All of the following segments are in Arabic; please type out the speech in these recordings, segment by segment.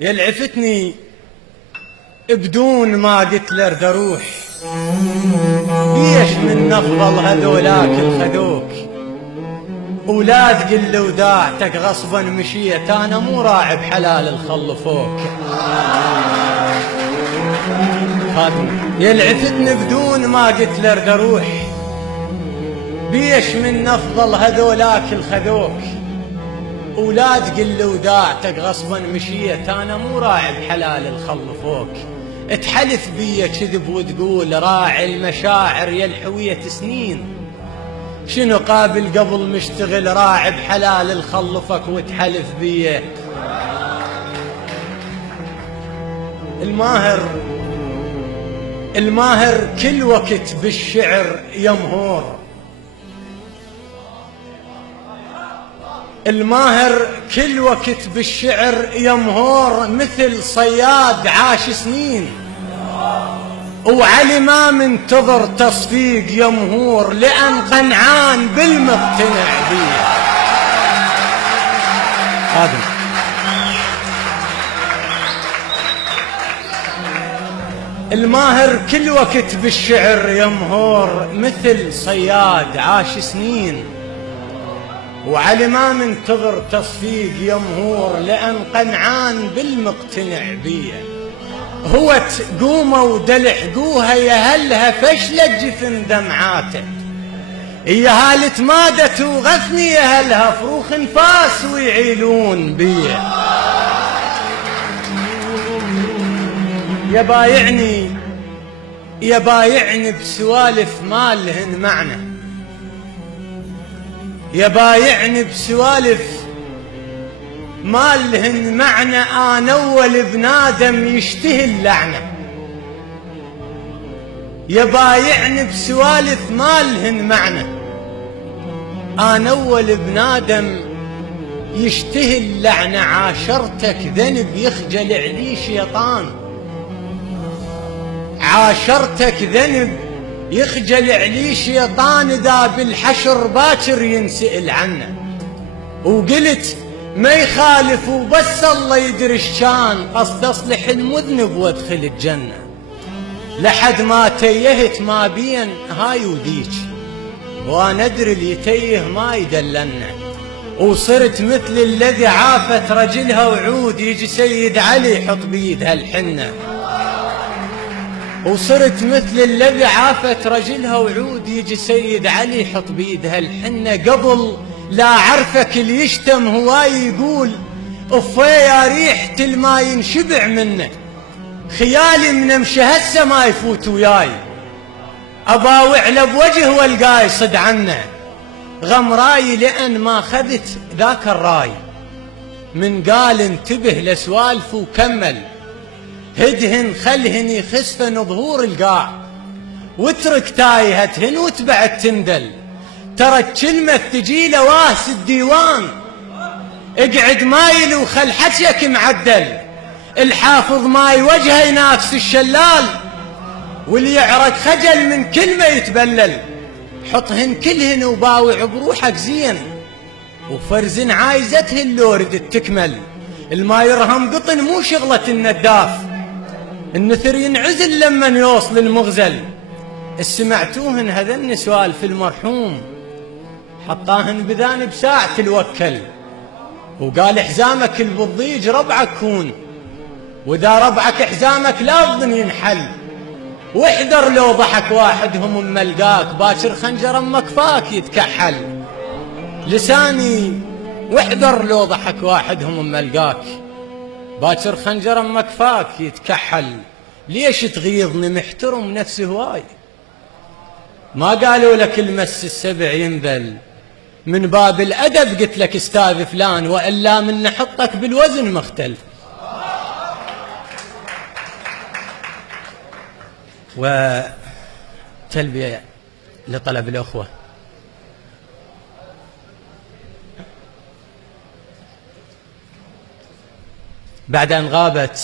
يلعفتني بدون ما قلت له ارد اروح، ليش من نفضل هذولاك الخذوك، ولا تقل وداعتك غصبا مشيت، انا مو راعي بحلال الخلفوك. يلعفتني بدون ما قلت له ارد اروح، بيش من نفضل هذولاك الخذوك، ولا تقل وداعتك غصبا مشيت، انا مو راعي بحلال الخلفوك. تحلف بي كذب وتقول راعي المشاعر يا الحوية سنين، شنو قابل قبل مشتغل راعي بحلال الخلفك وتحلف بي. الماهر كل وقت بالشعر يمهور، الماهر كل وقت بالشعر يمهور، مثل صياد عاش سنين، وعلي ما منتظر تصفيق يمهور، لأن قنعان بالمقتنع بيه. الماهر كل وقت بالشعر يمهور، مثل صياد عاش سنين، وعلي ما منتظر تصفيق يمهور، لأن قنعان بالمقتنع بيه. هو تقومه ودلحقوها يهلها فشلت جفن دمعاته، يا هالت مادت وغثني يهلها فروخ انفاس ويعيلون بيه. يبايعني بسوالف ما لهن معنى، يبايعني بسوالف ما لهن معنى، انا اول بنادم يشتهي اللعنة. يبايعني بسوالف ما لهن معنى، انا اول بنادم يشتهي اللعنة. عاشرتك ذنب يخجل علي شيطان، عاشرتك ذنب يخجل علي شيطان، إذا بالحشر باكر ينسئل عنه. وقلت ما يخالف وبس الله يدري كان، قصد أصلح المذنب وادخل الجنة، لحد ما تيهت ما بين هاي وديك، وانا ادري اللي يتيه ما يدلنا. وصرت مثل الذي عافت رجلها وعود، يجي سيد علي يحط بيدها الحنة. وصرت مثل الذي عافت رجلها وعود، يجي سيد علي يحط بيدها الحنة. قبل لا عرفك اللي يشتم هواي يقول افا يا ريحة الما ينشبع منه، خيالي من امشي هسه ما يفوت وياي، اباوع له بوجه والقاي صد عنه. غمراي لأن ما خذت ذاك الراي، من قال انتبه لسوالف وكمل، هدهن خلهن يخسفن ظهور القاع، واترك تايهتهن وتبعد تندل، ترى كلمة تجيله واهس الديوان، اقعد مايل وخل حكيك معدل، الحافظ ماي وجهه ينافس الشلال، واللي يعرق خجل من كلمة يتبلل، حطهن كلهن وباوع بروحك زين، وفرزن عايزتهن لو ردت تكمل. الما يرهم قطن مو شغلة النداف، النثر ينعزل لما يوصل المغزل. سمعتوهن هذن سوالف المرحوم، حطاهن بذان بساعة الوكل، وقال حزامك البضيج ربعك كون، واذا ربعك حزامك لا تظن ينحل، واحذر لو ضحك واحدهم اما لقاك، باكر خنجر اما كفاك يتكحل. لساني واحذر لو ضحك واحدهم اما لقاك، باكر خنجر اما كفاك يتكحل. ليش تغيظني محترم نفسي هواي، ما قالوا لك المس السبع ينذل، من باب الادب قلت لك استاذ فلان، والا من نحطك بالوزن مختلف. وتلبية لطلب الأخوة. بعد أن غابت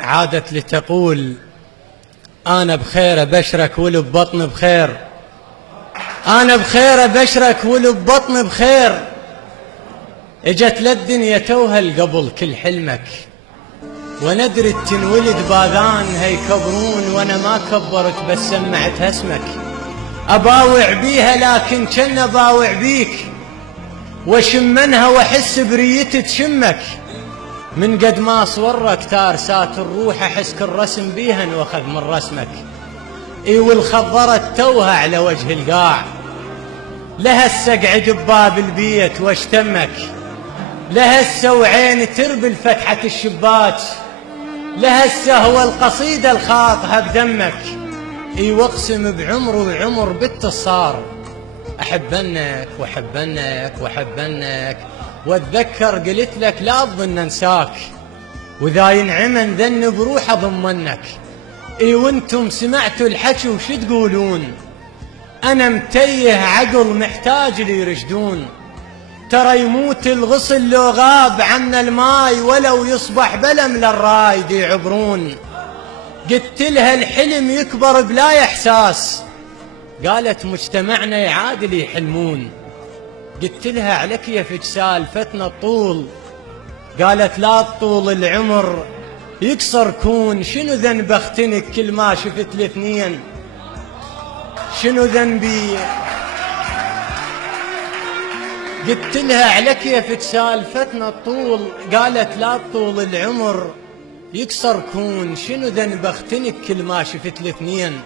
عادت لتقول أنا بخير بشرك ولب بطن بخير، أنا بخير بشرك ولب بطن بخير. اجت للدنيا توهل قبل كل حلمك، وندري تنولد باذان هيكبرون، وانا ما كبرت بس سمعتها اسمك. اباوع بيها لكن كن باوع بيك، وشمنها واحس بريت تشمك. من قد ما صورك تارسات الروح احس كل رسم بيها واخذ من رسمك. اي والخضرت توها على وجه القاع، لها السقعد بباب البيت واشتمك. لها السوعين تربل فتحة الشباك، لها السهوة القصيدة الخاطها بدمك. اي واقسم بعمر وعمر باتصار احبنك واحبنك واحبنك، واتذكر قلت لك لا تظن انساك، واذا ينعمن ذن بروح اضمنك. اي وانتم سمعتوا الحكي وش تقولون؟ انا متيه عقل محتاج لي يرشدون. ترى يموت الغصن لو غاب عنا الماي، ولو يصبح بلم للرايد يعبرون. قلت لها الحلم يكبر بلا احساس، قالت مجتمعنا يعادل يحلمون. قلت لها على كيفك سالفتنا الطول، قالت لا طول العمر يكسر كون. شنو ذنب اختنك كل ما شفت الاثنين؟ شنو ذنبي؟ قلت لها على كيفك سالفتنا الطول، قالت لا طول العمر يكسر كون. شنو ذنب اختنك كل ما شفت الاثنين؟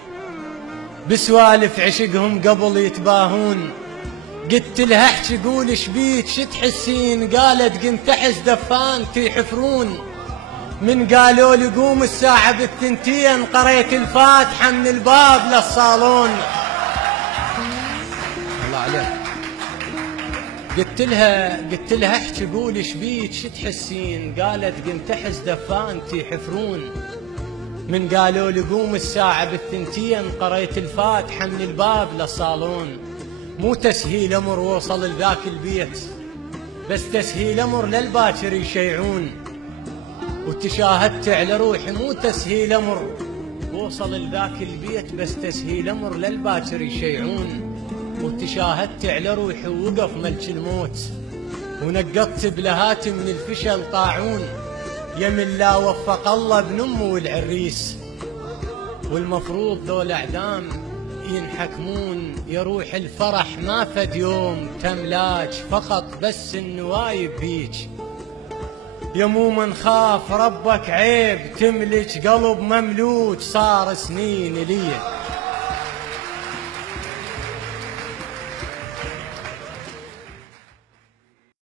بسوالف عشقهم قبل يتباهون. قلت لها احكي قول شبيك شو تحسين؟ قالت قمت احس دفانتي يحفرون. من قالوا لي قوم الساعة بالثنتين، قريت الفاتحة من الباب للصالون. الله عليك. قلت لها احكي قول شبيك شو تحسين؟ قالت قمت احس دفانتي يحفرون. من قالوا لي قوم الساعة بالثنتين، قريت الفاتحة من الباب للصالون. مو تسهيل امر وصل لذاك البيت، بس تسهيل امر للباكر يشيعون. وتشاهدت على روحي مو تسهيل امر وصل لذاك البيت، بس تسهيل امر للباكر يشيعون. وتشاهدت على روحي ووقف ملك الموت، ونقطت بلهات من الفشل طاعون. يمن لا وفق الله ابن امه والعريس، والمفروض ذول اعدام ينحكمون. يا روح الفرح ما فد يوم تملاج، فقط بس النوايب بيج. يا مو من خاف ربك عيب تملك قلب مملوك، صار سنين لي